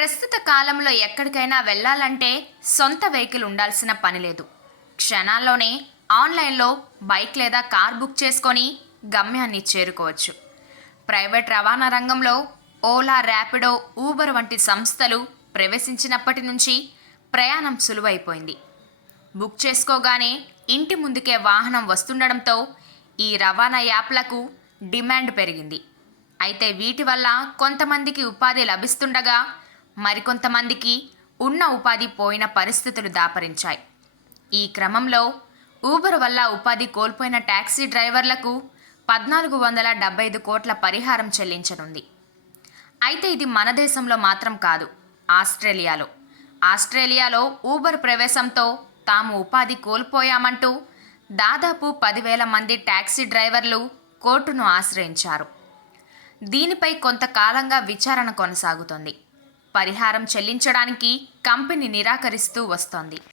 ప్రస్తుత కాలంలో ఎక్కడికైనా వెళ్ళాలంటే సొంత వెహికల్ ఉండాల్సిన పని లేదు. క్షణాల్లోనే ఆన్లైన్లో బైక్ లేదా కార్ బుక్ చేసుకొని గమ్యాన్ని చేరుకోవచ్చు. ప్రైవేట్ రవాణా రంగంలో ఓలా ర్యాపిడో ఊబర్ వంటి సంస్థలు ప్రవేశించినప్పటి నుంచి ప్రయాణం సులువైపోయింది. బుక్ చేసుకోగానే ఇంటి ముందుకే వాహనం వస్తుండడంతో ఈ రవాణా యాప్లకు డిమాండ్ పెరిగింది. అయితే వీటి వల్ల కొంతమందికి ఉపాధి లభిస్తుండగా మరికొంతమందికి ఉన్న ఉపాధి పోయిన పరిస్థితులు దాపరించాయి. ఈ క్రమంలో ఊబర్ వల్ల ఉపాధి కోల్పోయిన టాక్సీ డ్రైవర్లకు పద్నాలుగు వందల డెబ్బై ఐదు కోట్ల పరిహారం చెల్లించనుంది. అయితే ఇది మన దేశంలో మాత్రం కాదు ఆస్ట్రేలియాలో. ఆస్ట్రేలియాలో ఊబర్ ప్రవేశంతో తాము ఉపాధి కోల్పోయామంటూ దాదాపు పదివేల మంది ట్యాక్సీ డ్రైవర్లు కోర్టును ఆశ్రయించారు. దీనిపై కొంతకాలంగా విచారణ కొనసాగుతుంది. పరిహారం చెల్లించడానికి కంపెనీ నిరాకరిస్తూ వస్తోంది.